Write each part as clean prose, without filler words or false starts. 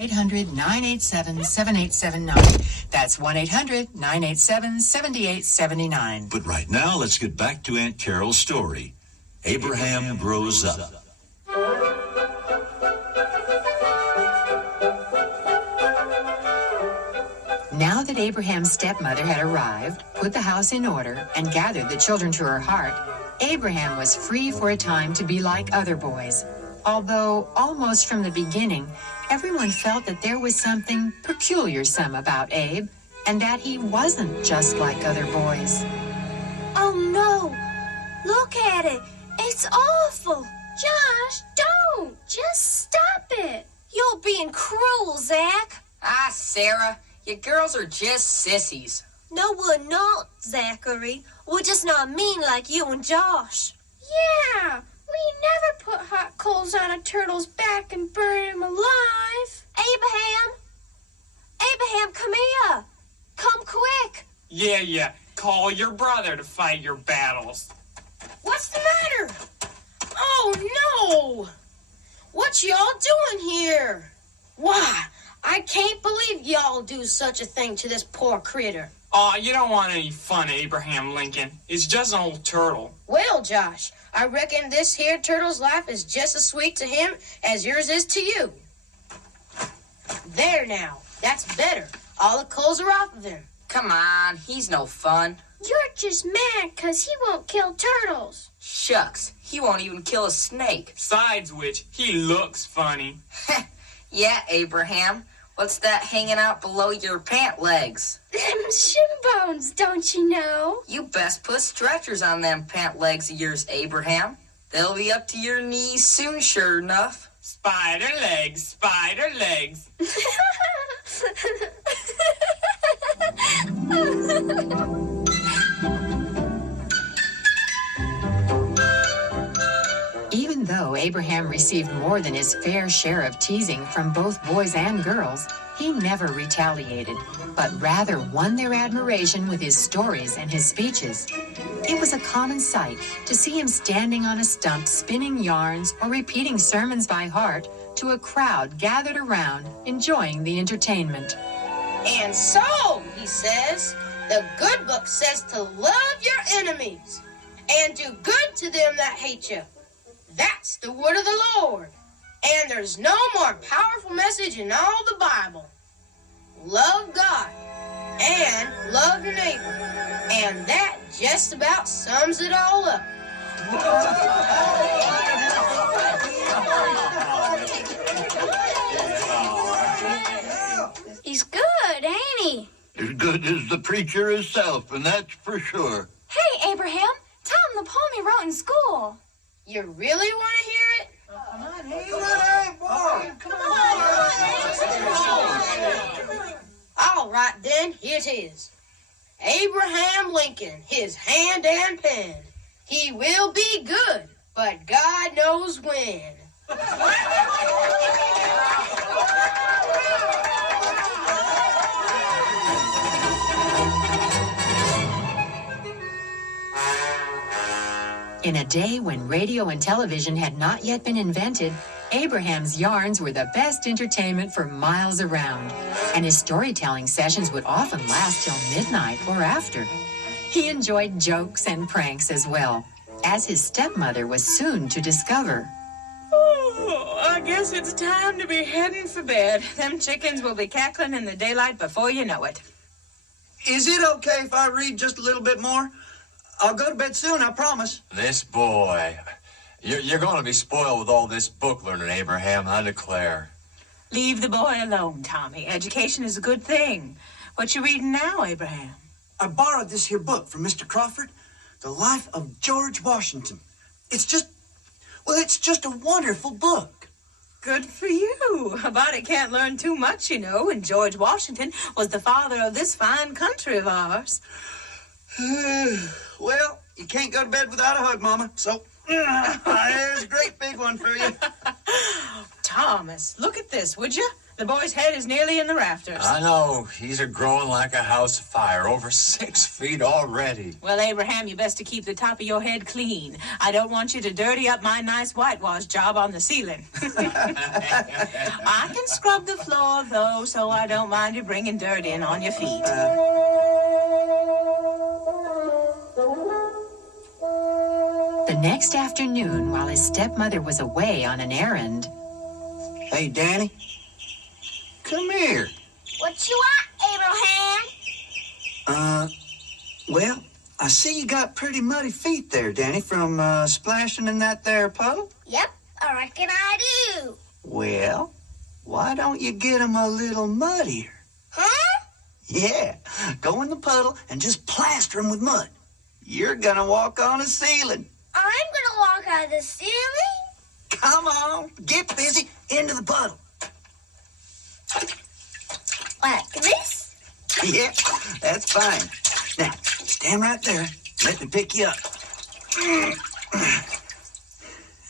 1-800-987-7879. That's 1-800-987-7879. But right now, let's get back to Aunt Carol's story. Abraham grows up. Now that Abraham's stepmother had arrived, put the house in order, and gathered the children to her heart, Abraham was free for a time to be like other boys. Although, almost from the beginning, everyone felt that there was something peculiar-some about Abe, and that he wasn't just like other boys. Oh, no. Look at it. It's awful. Josh, don't. Just stop it. You're being cruel, Zach. Ah, Sarah, you girls are just sissies. No, we're not, Zachary. We're just not mean like you and Josh. Yeah, we never put hot coals on a turtle's back and burn him alive. Abraham! Abraham, come here. Come quick. Yeah. Call your brother to fight your battles. What's the matter? Oh, no! What y'all doing here? Why, I can't believe y'all do such a thing to this poor critter. Aw, you don't want any fun, Abraham Lincoln. It's just an old turtle. Well, Josh, I reckon this here turtle's life is just as sweet to him as yours is to you. There now, that's better. All the coals are off of him. Come on, he's no fun. You're just mad 'cause he won't kill turtles. Shucks, he won't even kill a snake. Besides which, he looks funny. Yeah, Abraham. What's that hanging out below your pant legs? Them shin bones, don't you know? You best put stretchers on them pant legs of yours, Abraham. They'll be up to your knees soon, sure enough. Spider legs, spider legs. Even though Abraham received more than his fair share of teasing from both boys and girls, he never retaliated, but rather won their admiration with his stories and his speeches. It was a common sight to see him standing on a stump spinning yarns or repeating sermons by heart to a crowd gathered around enjoying the entertainment. And so, he says, the good book says to love your enemies and do good to them that hate you. That's the word of the Lord. And there's no more powerful message in all the Bible. Love God and love your neighbor. And that just about sums it all up. He's good, ain't he? As good as the preacher himself, and that's for sure. Hey, Abraham, tell him the poem he wrote in school. You really want to hear it? All right, then, here it is. Abraham Lincoln, his hand and pen. He will be good, but God knows when. In a day when radio and television had not yet been invented, Abraham's yarns were the best entertainment for miles around, and his storytelling sessions would often last till midnight or after. He enjoyed jokes and pranks as well, as his stepmother was soon to discover. Oh, I guess it's time to be heading for bed. Them chickens will be cackling in the daylight before you know it. Is it okay if I read just a little bit more? I'll go to bed soon, I promise. This boy. You're going to be spoiled with all this book learning, Abraham, I declare. Leave the boy alone, Tommy. Education is a good thing. What you reading now, Abraham? I borrowed this here book from Mr. Crawford, The Life of George Washington. It's just a wonderful book. Good for you. A body can't learn too much, you know, and George Washington was the father of this fine country of ours. Well, you can't go to bed without a hug, Mama, so there's a great big one for you. Thomas, look at this, would you? The boy's head is nearly in the rafters. I know. He's a-growing like a house of fire, over 6 feet already. Well, Abraham, you best to keep the top of your head clean. I don't want you to dirty up my nice whitewash job on the ceiling. I can scrub the floor, though, so I don't mind you bringing dirt in on your feet. The next afternoon, while his stepmother was away on an errand, Hey, Danny. Come here. What you want, Abraham? Well, I see you got pretty muddy feet there, Danny, from splashing in that there puddle. Yep, I reckon I do. Well, why don't you get 'em a little muddier? Huh? Yeah, go in the puddle and just plaster 'em with mud. You're gonna walk on a ceiling. I'm gonna walk out of the ceiling. Come on, get busy, into the puddle. Like this? Yeah, that's fine. Now, stand right there. Let me pick you up.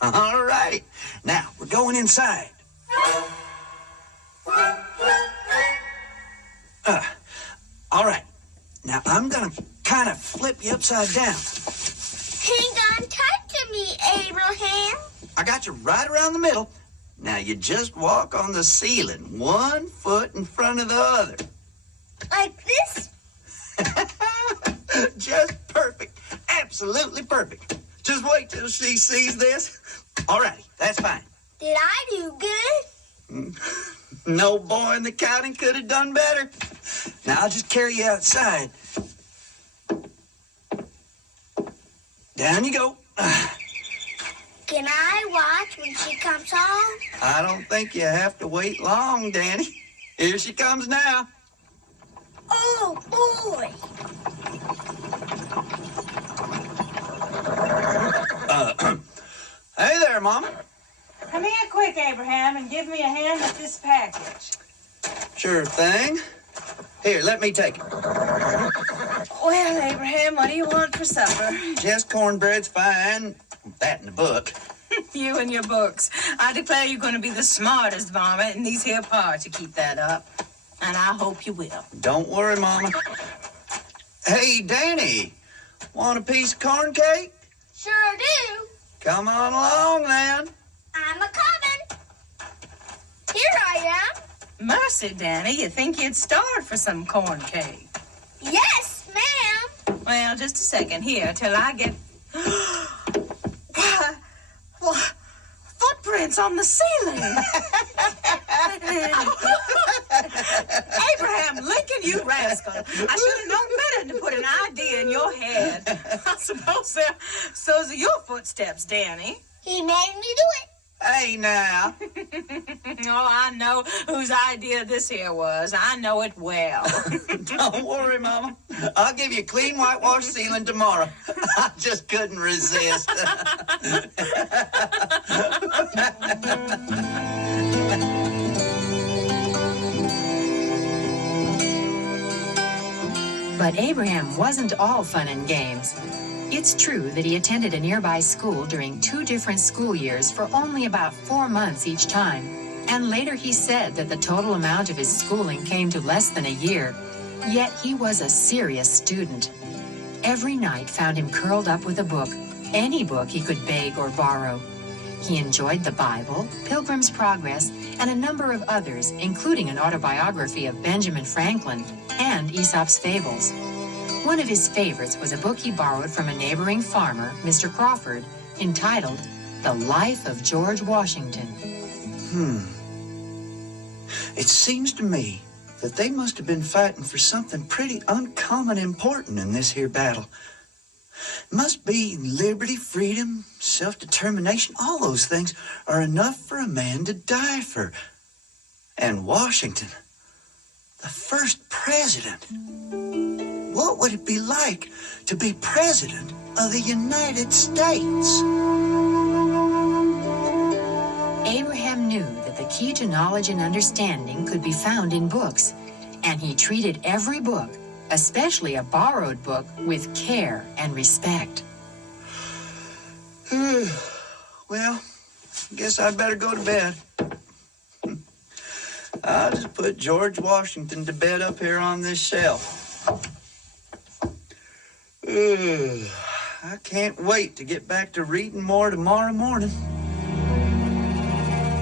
All right. Now, we're going inside. All right. Now, I'm going to kind of flip you upside down. Hang on tight to me, Abraham. I got you right around the middle. Now, you just walk on the ceiling, 1 foot in front of the other. Like this? Just perfect. Absolutely perfect. Just wait till she sees this. All righty, that's fine. Did I do good? No boy in the county could have done better. Now, I'll just carry you outside. Down you go. Can I watch when she comes home? I don't think you have to wait long, Danny. Here she comes now. Oh, boy. Hey there, Mama. Come here quick, Abraham, and give me a hand with this package. Sure thing. Here, let me take it. Well, Abraham, what do you want for supper? Just cornbread's fine. That in the book. You and your books. I declare you're going to be the smartest varmint in these here parts. You keep that up. And I hope you will. Don't worry, Mama. Hey, Danny. Want a piece of corn cake? Sure do. Come on along, then. I'm a-coming. Here I am. Mercy, Danny, you think you'd starve for some corn cake. Yes, ma'am. Well, just a second here till I get... Why, footprints on the ceiling. Abraham Lincoln, you rascal. I should have known better than to put an idea in your head. I suppose those are your footsteps, Danny. He made me do it. Hey, now. Oh, I know whose idea this here was. I know it well. Don't worry, Mama. I'll give you a clean whitewash ceiling tomorrow. I just couldn't resist. but Abraham wasn't all fun and games. It's true that he attended a nearby school during 2 different school years for only about 4 months each time. And later he said that the total amount of his schooling came to less than a year. Yet he was a serious student. Every night found him curled up with a book, any book he could beg or borrow. He enjoyed the Bible, Pilgrim's Progress, and a number of others, including an autobiography of Benjamin Franklin and Aesop's Fables. One of his favorites was a book he borrowed from a neighboring farmer, Mr. Crawford, entitled The Life of George Washington. It seems to me that they must have been fighting for something pretty uncommon important in this here battle. Must be liberty, freedom, self-determination, all those things are enough for a man to die for. And Washington, the first president. What would it be like to be president of the United States? Abraham knew that the key to knowledge and understanding could be found in books, and he treated every book, especially a borrowed book, with care and respect. Well, I guess I'd better go to bed. I'll just put George Washington to bed up here on this shelf. Ugh, I can't wait to get back to reading more tomorrow morning.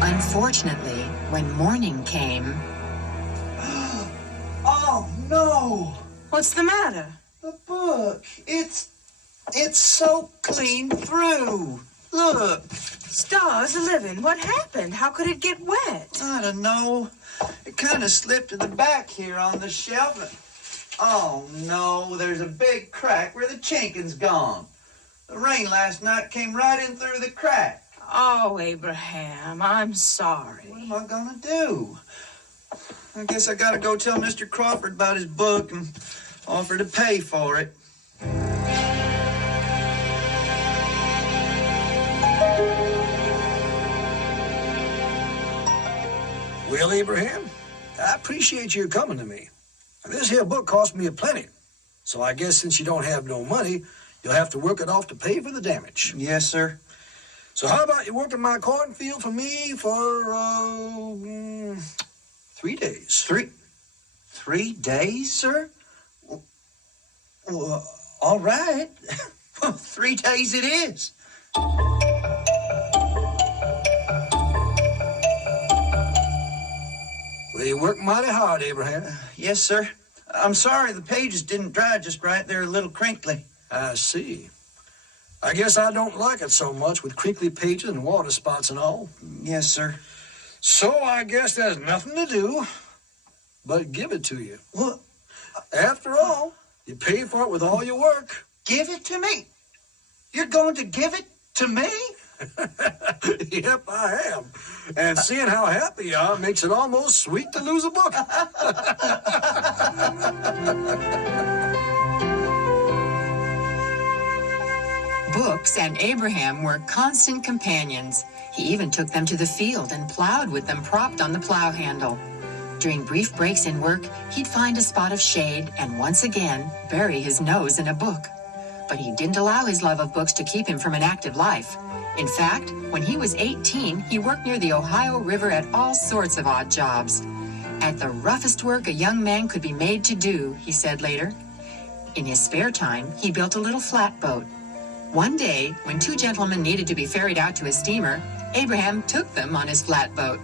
Unfortunately, when morning came, Oh, no! What's the matter? The book. It's soaked clean through. Look. Stars of living. What happened? How could it get wet? I don't know. It kind of slipped to the back here on the shelf. Oh, no, there's a big crack where the chinking's gone. The rain last night came right in through the crack. Oh, Abraham, I'm sorry. What am I gonna do? I guess I gotta go tell Mr. Crawford about his book and offer to pay for it. Well, Abraham, I appreciate you coming to me. This here book cost me a plenty, so I guess since you don't have no money, you'll have to work it off to pay for the damage. Yes, sir. So how about you working my cornfield for me for, 3 days? 3 days, sir? Well, all right. 3 days it is. Well, you work mighty hard, Abraham. Yes, sir. I'm sorry the pages didn't dry just right. They're a little crinkly. I see. I guess I don't like it so much with crinkly pages and water spots and all. Yes, sir. So I guess there's nothing to do but give it to you. Well, after all, you pay for it with all your work. Give it to me? You're going to give it to me? Yep, I am. And seeing how happy you are makes it almost sweet to lose a book. books and Abraham were constant companions. He even took them to the field and plowed with them propped on the plow handle. During brief breaks in work, he'd find a spot of shade and once again bury his nose in a book. But he didn't allow his love of books to keep him from an active life. In fact, when he was 18, he worked near the Ohio River at all sorts of odd jobs. At the roughest work a young man could be made to do, he said later. In his spare time, he built a little flatboat. One day, when two gentlemen needed to be ferried out to a steamer, Abraham took them on his flatboat.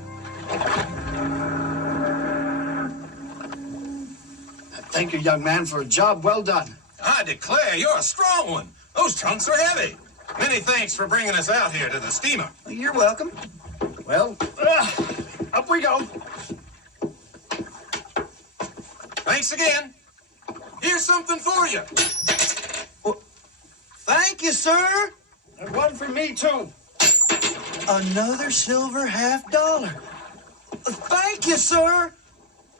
Thank you, young man, for a job well done. I declare you're a strong one. Those trunks are heavy. Many thanks for bringing us out here to the steamer. You're welcome. Well, up we go. Thanks again. Here's something for you. Well, thank you, sir. And one for me, too. Another silver $50. Thank you, sir.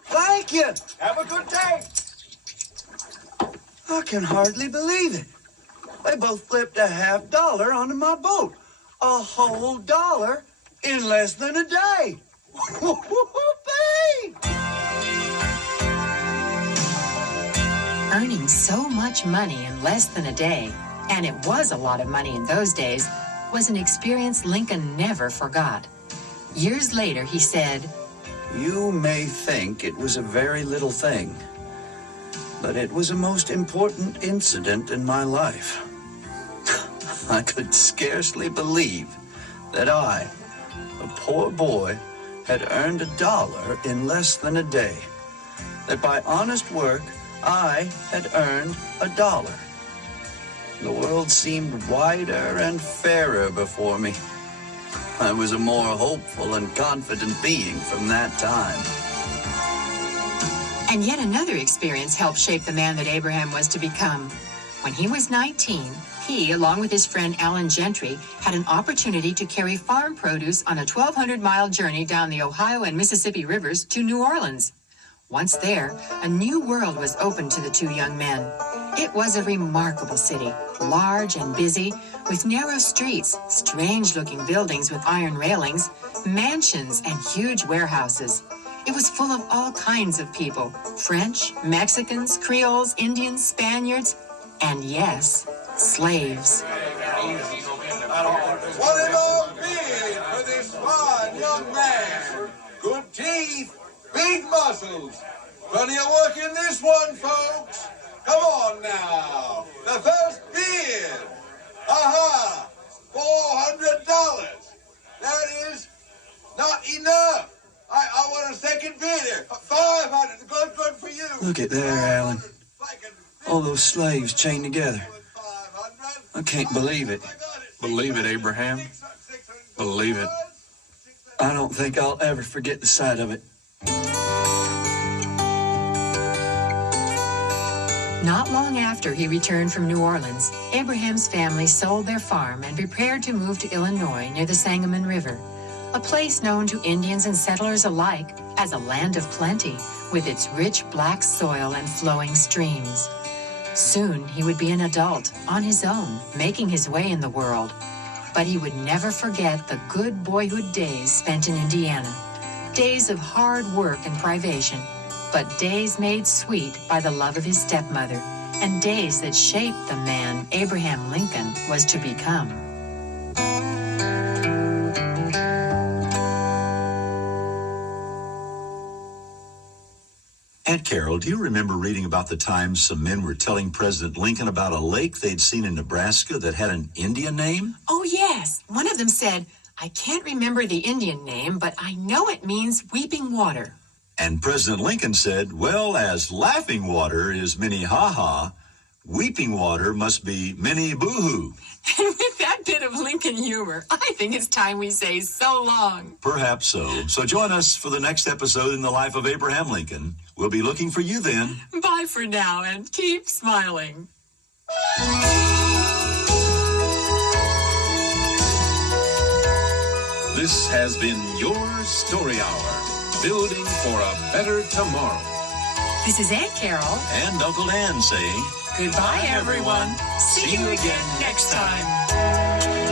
Thank you. Have a good day. I can hardly believe it. They both flipped a $50 onto my boat. A whole dollar in less than a day. Whoopee! Earning so much money in less than a day, and it was a lot of money in those days, was an experience Lincoln never forgot. Years later, he said, "You may think it was a very little thing, but it was a most important incident in my life. I could scarcely believe that I, a poor boy, had earned $1 in less than a day. That by honest work, I had earned $1. The world seemed wider and fairer before me. I was a more hopeful and confident being from that time." And yet another experience helped shape the man that Abraham was to become. When he was 19, he, along with his friend Alan Gentry, had an opportunity to carry farm produce on a 1,200-mile journey down the Ohio and Mississippi rivers to New Orleans. Once there, a new world was opened to the two young men. It was a remarkable city, large and busy, with narrow streets, strange-looking buildings with iron railings, mansions, and huge warehouses. It was full of all kinds of people, French, Mexicans, Creoles, Indians, Spaniards, and yes, slaves. What it all be for this fine young man? Good teeth, muscles. Plenty of work in this one, folks. Come on now. The first bid. Aha! $400. That is not enough. I want a second bidder. 500. Good for you. Look at there, Alan. All those slaves chained together. I can't believe it. Believe it, Abraham. Believe it. I don't think I'll ever forget the sight of it. Not long after he returned from New Orleans, Abraham's family sold their farm and prepared to move to Illinois near the Sangamon River, a place known to Indians and settlers alike as a land of plenty, with its rich black soil and flowing streams. Soon he would be an adult, on his own, making his way in the world. But he would never forget the good boyhood days spent in Indiana. Days of hard work and privation, but days made sweet by the love of his stepmother, and days that shaped the man Abraham Lincoln was to become. Aunt Carol, do you remember reading about the time some men were telling President Lincoln about a lake they'd seen in Nebraska that had an Indian name? Oh, yes. One of them said, "I can't remember the Indian name, but I know it means weeping water." And President Lincoln said, well, as laughing water is Minnehaha, weeping water must be Minnie-Boo-Hoo. And with that bit of Lincoln humor, I think it's time we say so long. Perhaps so. So join us for the next episode in the life of Abraham Lincoln. We'll be looking for you then. Bye for now, and keep smiling. This has been your Story Hour, building for a better tomorrow. This is Aunt Carol. And Uncle Dan saying, Goodbye, everyone. See you again next time.